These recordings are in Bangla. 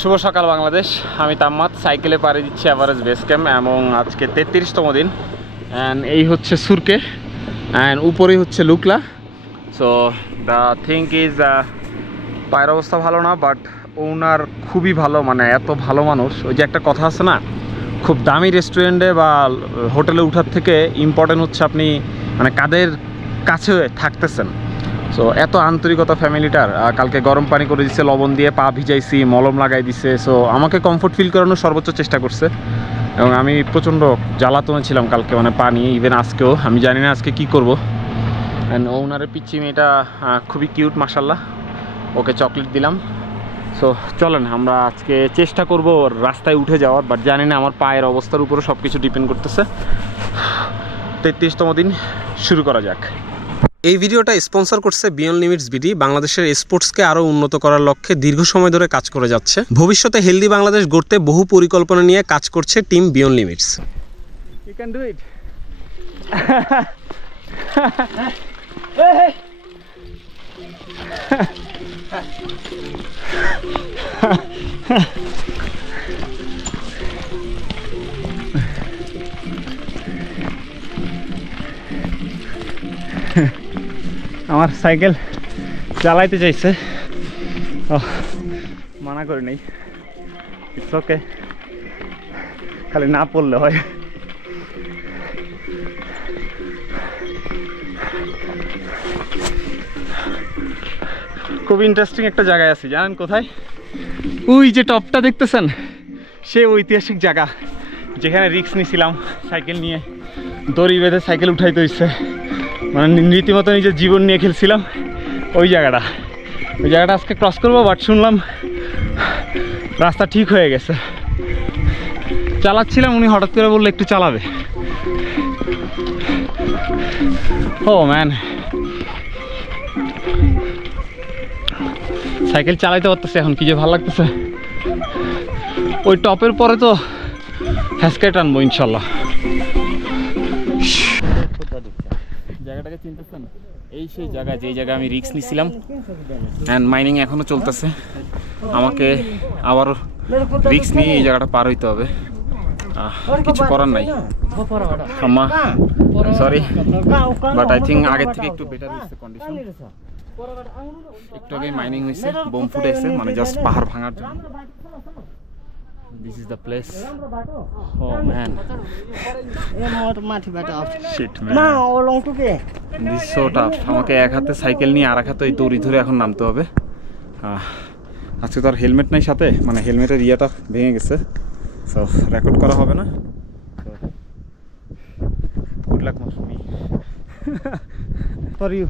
শুভ সকাল বাংলাদেশ। আমি তাম্মাদ সাইকেলে পাড়ি দিচ্ছি এভারেস্ট বেস ক্যাম্প এবং আজকে 33তম দিন। অ্যান্ড এই হচ্ছে সুরকে অ্যান্ড উপরেই হচ্ছে Lukla. So the thing is পায়ের অবস্থা ভালো না, বাট ওনার খুবই ভালো, মানে এত ভালো মানুষ। ওই যে একটা কথা আছে না, খুব দামি রেস্টুরেন্টে বা হোটেলে উঠার থেকে ইম্পর্টেন্ট হচ্ছে আপনি মানে কাদের কাছে থাকতেছেন। সো এত আন্তরিকতা ফ্যামিলিটার। কালকে গরম পানি করে দিচ্ছে, লবণ দিয়ে পা ভিজাইছি, মলম লাগাই দিছে। সো আমাকে কমফোর্ট ফিল করানোর সর্বোচ্চ চেষ্টা করছে এবং আমি প্রচণ্ড জ্বালাতনে ছিলাম কালকে, মানে পানি ইভেন আজকেও। আমি জানি না আজকে কী করবো। অ্যান্ড ওনারের পিচ্ছি মেয়েটা খুবই কিউট মাশাল্লাহ, ওকে চকলেট দিলাম। সো চলেন আমরা আজকে চেষ্টা করব রাস্তায় উঠে যাওয়ার, বাট জানি না আমার পায়ের অবস্থার উপরে সব কিছু ডিপেন্ড করতেছে। 33তম দিন, শুরু করা যাক। এই ভিডিওটা স্পন্সর করছে বিয়ন্ড লিমিটস বিডি। বাংলাদেশের স্পোর্টসকে আরও উন্নত করার লক্ষ্যে দীর্ঘ সময় ধরে কাজ করে যাচ্ছে। ভবিষ্যতে হেলদি বাংলাদেশ গড়তে বহু পরিকল্পনা নিয়ে কাজ করছে team beyond limits. You can do it. আমার সাইকেল চালাইতে চাইছে, মানা করে নেই, ইটস ওকে, খালি না পড়লে হয়। খুব ইন্টারেস্টিং একটা জায়গায় আছি, জানেন কোথায়? ওই যে টপটা দেখতেছেন, সে ঐতিহাসিক জায়গা যেখানে রিস্ক নিয়েছিলাম সাইকেল নিয়ে, দড়ি বেঁধে সাইকেল উঠাইতে হয়েছে, মানে রীতিমতো নিজের জীবন নিয়ে খেলছিলাম। ওই জায়গাটা আজকে ক্রস করবো, বাট শুনলাম রাস্তা ঠিক হয়ে গেছে। চালাচ্ছিলাম, উনি হঠাৎ করে বললো একটু চালাবে। ও ম্যান, সাইকেল চালাইতে পারতেছে এখন, কি যে ভালো লাগতেছে। ওই টপের পরে তো হ্যাসকে টানবো ইনশাল্লাহ। জায়গাটাকে চিনতেছেন? এই সেই জায়গা, যেই জায়গায় আমি রিস্ক নিয়েছিলাম। অ্যান্ড মাইনিং এখনো চলতেছে, আমাকে আবার রিস্ক নিয়ে এই জায়গাটা পার হইতে হবে। কিছু করার নাই আম্মা, সরি, বাট আই থিঙ্ক আগের থেকে একটু বেটার হয়েছে কন্ডিশন। একটু আগে মাইনিং হয়েছে, বোম ফুটেছে, মানে জাস্ট পাহাড় ভাঙার জন্য। This is the place. Oh man. Shit man. This is so tough. আমাকে এক হাতে সাইকেল নিয়ে আর এক হাতে ওই দড়ি ধরে এখন নামতে হবে। আজকে তো আর হেলমেট নাই সাথে, মানে হেলমেটের ইয়াটা ভেঙে গেছে, সো রেকর্ড করা হবে না। Good luck Masumi for you.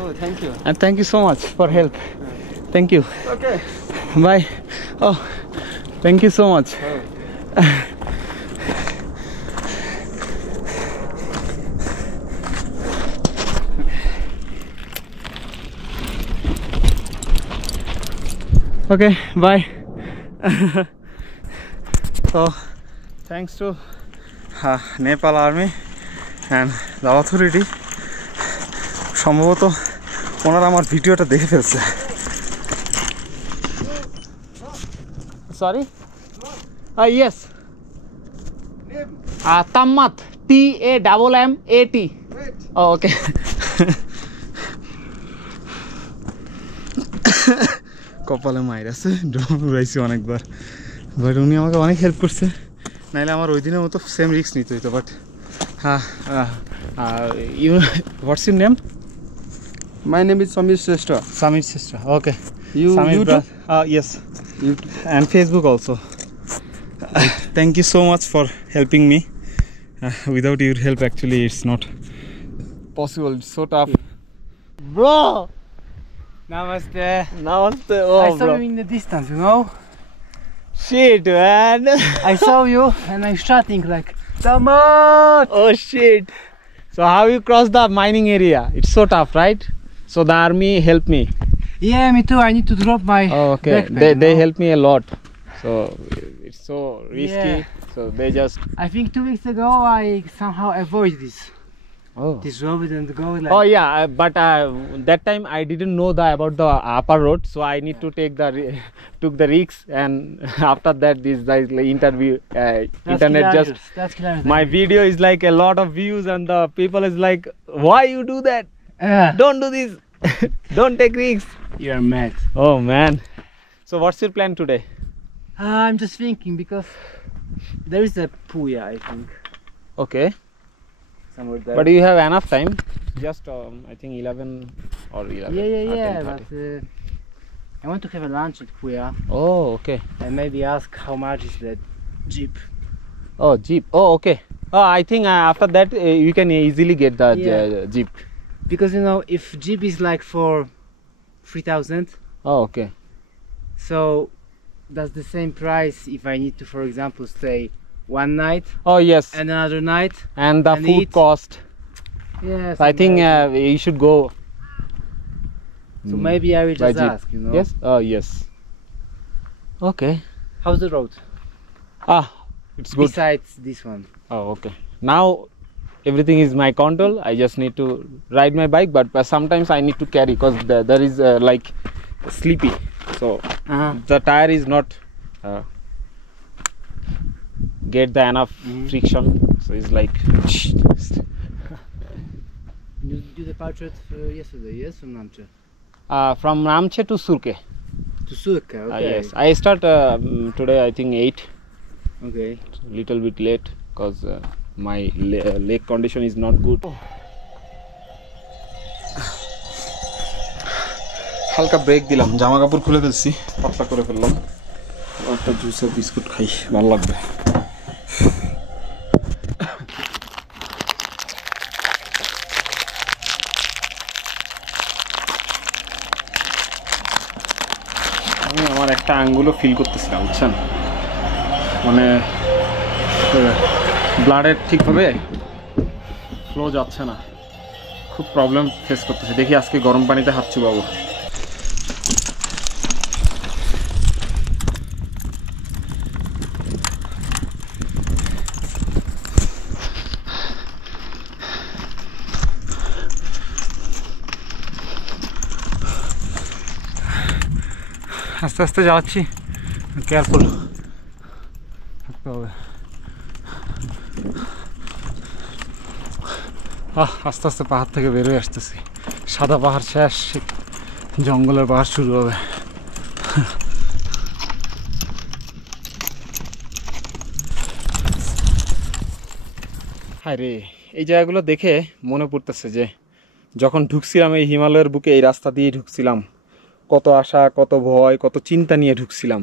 Oh, thank you. And thank you so much for help. Thank you. Okay. Bye. Oh, thank you so much. Okay, bye. So, thanks to Nepal Army and the authority. সম্ভবত ওনারা আমার ভিডিওটা দেখে ফেলছে। সরি, ইয়েস, তাম্মাদ, TAMMAT। ওকে। কপালে মায়ের আছে, ড্রোন উড়াইছি অনেকবার, বাট উনি আমাকে অনেক হেল্প করছে, নাহলে আমার ওই দিনের মতো সেম রিস্ক নিতে হইতো। But you, what's your name? My name is Samir Shrestha. Samir Shrestha. Okay. Samir YouTube? Yes. YouTube. And Facebook also. Thank you so much for helping me. Without your help, actually, it's not possible. It's so tough. Bro! Namaste. Namaste. Oh, I saw bro. you in the distance, you know? Shit, man. I saw you and I'm shouting like, Tamat! Oh, shit. So how you cross the mining area? It's so tough, right? So the army helped me. Yeah, me too. I need to drop my Okay. backpack, They you know? helped me a lot. So it's so risky. Yeah. So they just. I think 2 weeks ago I somehow avoid this. Oh. This road didn't go like. Oh yeah, but that time I didn't know about the upper road, so I need to took the risks, and after that this like interview That's internet hilarious. just That's hilarious. my video is like a lot of views, and the people is like, why you do that? Don't do this. Don't take risks. You're mad. Oh man. So what's your plan today? I'm just thinking because there is a puya, I think, Okay. somewhere there. But you have enough time. Just I think 11 or 11. yeah, or yeah. 10:30. But I want to have a lunch at Puya Oh, okay. and maybe ask how much is that jeep. Oh, jeep. Oh, okay. Oh, I think after that you can easily get the Yeah. jeep. Because you know, if jeep is like for 3,000, Oh, okay. so that's the same price if I need to, for example, stay one night Oh, yes. and another night. And the and food eat. cost. Yes. I think you should go. so maybe I will by just jeep. ask, you know. Yes. Oh, yes. Okay. How's the road? Ah, it's good. Besides this one. Oh, okay. Now everything is my control. I just need to ride my bike, but sometimes I need to carry because there is like sleepy. So the tire is not get the enough friction. So it's like. You did the portrait yesterday, yes, from Namche? From Namche to Surke. To Surke, okay. Yes, I start today. I think 8. Okay. Little bit late because my leg condition is not good. হালকা ব্রেক দিলাম, জামা কাপড় খুলে ফেলছি, পাতলা করে ফেললাম, একটা জুসের বিস্কুট খাই, ভালো লাগবে। আমি আমার একটা আঙ্গুলও ফিল করতেছিলাম, বুঝছেন, মানে ব্লাডের ঠিকভাবে ফ্লো যাচ্ছে না, খুব প্রবলেম ফেস করতেছে। দেখি আজকে গরম পানিতে হাত চুবাবো। আস্তে আস্তে যাচ্ছি, কেয়ারফুল থাকতে হবে। আস্তে আস্তে পাহাড় থেকে বেরোয় আসতেছি, সাদা পাহাড় শেষ, জঙ্গলের পাহাড় শুরু হবে। হ্যাঁ রে, এই জায়গাগুলো দেখে মনে পড়তেছে যে যখন ঢুকছিলাম এই হিমালয়ের বুকে, এই রাস্তা দিয়ে ঢুকছিলাম, কত আশা, কত ভয়, কত চিন্তা নিয়ে ঢুকছিলাম।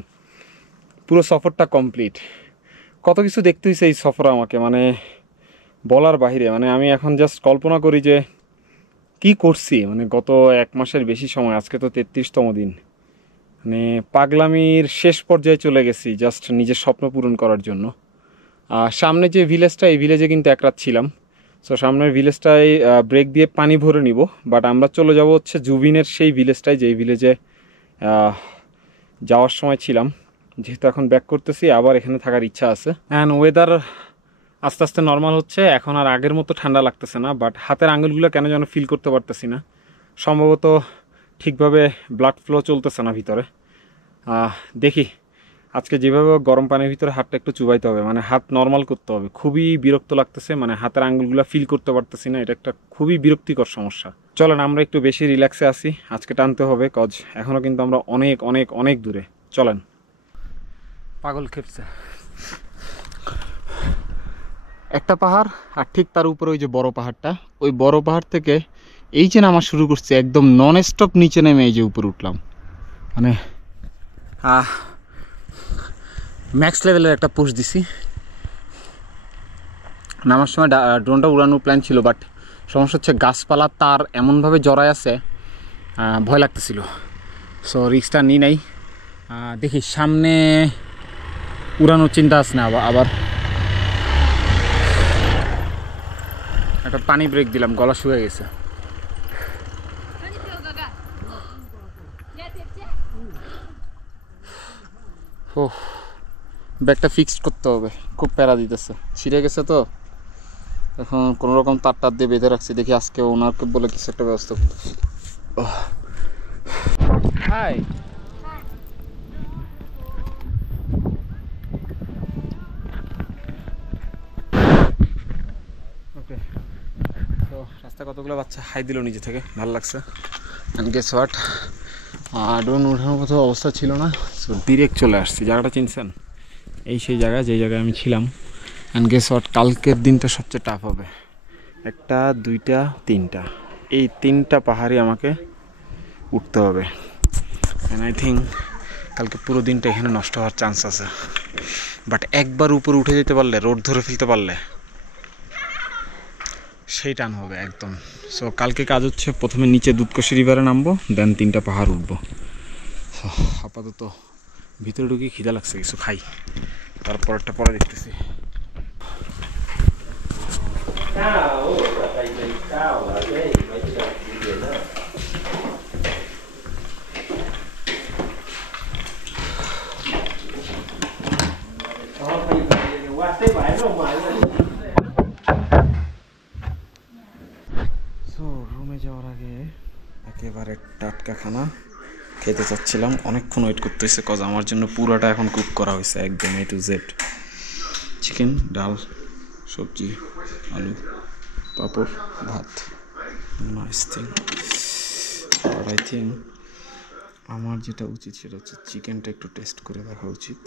পুরো সফরটা কমপ্লিট, কত কিছু দেখতে হয়েছে এই সফরে আমাকে, মানে বলার বাহিরে। মানে আমি এখন জাস্ট কল্পনা করি যে কি করছি, মানে গত 1 মাসের বেশি সময়, আজকে তো 33তম দিন, মানে পাগলামির শেষ পর্যায়ে চলে গেছি জাস্ট নিজের স্বপ্ন পূরণ করার জন্য। সামনে যে ভিলেজটা, এই ভিলেজে কিন্তু এক রাত ছিলাম। সো সামনের ভিলেজটায় ব্রেক দিয়ে পানি ভরে নিব, বাট আমরা চলে যাব হচ্ছে জুবিনের সেই ভিলেজটায়, যেই ভিলেজে যাওয়ার সময় ছিলাম। যেহেতু এখন ব্যাক করতেছি, আবার এখানে থাকার ইচ্ছা আছে। অ্যান্ড ওয়েদার আস্তে আস্তে নর্মাল হচ্ছে, এখন আর আগের মতো ঠান্ডা লাগতেছে না, বাট হাতের আঙুলগুলো কেন যেন ফিল করতে পারতেছি না, সম্ভবত ঠিকভাবে ব্লাড ফ্লো চলতেছে না ভিতরে। দেখি আজকে যেভাবে গরম পানির ভিতরে হাতটা একটু চুবাইতে হবে, মানে হাত নর্মাল করতে হবে। খুবই বিরক্ত লাগতেছে, মানে হাতের আঙুলগুলো ফিল করতে পারতেছি না, এটা একটা খুবই বিরক্তিকর সমস্যা। চলেন আমরা একটু বেশি রিল্যাক্সে আসি, আজকে টানতে হবে কজ এখনও কিন্তু আমরা অনেক অনেক অনেক দূরে। চলেন। পাগল খেপছে একটা পাহাড়, আর ঠিক তার উপরে ওই যে বড় পাহাড়টা, ওই বড় পাহাড় থেকে এই যে নামা শুরু করছে, একদম নন স্টপ নিচে নেমে এই যে উপরে উঠলাম, মানে ম্যাক্স লেভেলের একটা পোস্ট দিছি। নামার সময় ড্রোনটা উড়ানোর প্ল্যান ছিল, বাট সমস্যা হচ্ছে গাছপালা তার এমনভাবে জড়ায় আছে, ভয় লাগতেছিল, সো রিস্কটা নিই নাই। দেখি সামনে উড়ানোর চিন্তা আছে না। আবার একটা পানি ব্রেক দিলাম, গলা শুয়ে গেছে। ব্যাগটা ফিক্সড করতে হবে, খুব প্যারা দিতেছে, ছিঁড়ে গেছে তো। এখন কোনো রকম তার দিয়ে বেঁধে রাখছি, দেখি আজকে ওনারকে বলে কিছু একটা ব্যবস্থা করতেছি। হাই, ওকে। তো রাস্তায় কতগুলো বাচ্চা হাই দিল নিজে থেকে, ভালো লাগছে। অ্যান্ড গেস হোয়াট, ড্রোন ওঠানোর মতো অবস্থা ছিল না, সো ডিরেক্ট চলে আসছি। জায়গাটা চিনছেন? এই সেই জায়গা যেই জায়গায় আমি ছিলাম। অ্যান্ড গেস হোয়াট, কালকের দিনটা সবচেয়ে টাফ হবে। 1, 2, 3, এই 3টা পাহাড়ই আমাকে উঠতে হবে। অ্যান্ড আই থিঙ্ক কালকে পুরো দিনটা এখানে নষ্ট হওয়ার চান্স আছে। বাট একবার উপরে উঠে যেতে পারলে, রোড ধরে ফেলতে পারলে সেই টান হবে একদম। সো কালকে কাজ হচ্ছে, প্রথমে নিচে দুধকোশী রিভারে নামবো, দেন 3টা পাহাড় উঠবো। আপাতত ভিতরে ঢুকে খিদা লাগছে, কিছু খাই, তারপরটা পরে দেখতেছি। সো রুমে যাওয়ার আগে একেবারে টাটকা খানা খেতে চাচ্ছিলাম, অনেকক্ষণ ওয়েট করতে হয়েছে, কজ আমার জন্য পুরোটা এখন কুক করা হয়েছে একদম A to Z। চিকেন, ডাল, সবজি, আলু, পাঁপড়, ভাত, নাইস থিং। আর আই থিঙ্ক আমার যেটা উচিত সেটা হচ্ছে চিকেনটা একটু টেস্ট করে দেখা উচিত।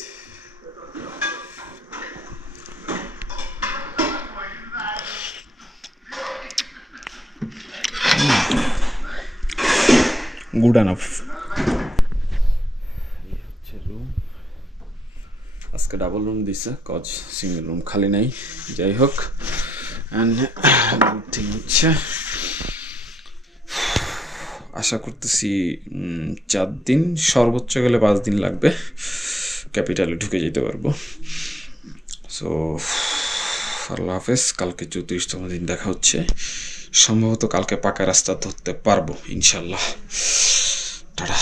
Good enough. এই হচ্ছে রুম, আজকে ডাবল রুম দিছে, কজ সিঙ্গেল রুম খালি নাই। যাই হোক, অ্যান্ড গুড থিং হচ্ছে আশা করতেছি 4 দিন, সর্বোচ্চ গেলে 5 দিন লাগবে, ক্যাপিটালে ঢুকে যেতে পারবো। সো আল্লাহ হাফেজ, কালকে 34তম দিন দেখা হচ্ছে। সম্ভবত কালকে পাকা রাস্তা ধরতে পারবো ইনশাল্লাহ। টাটা।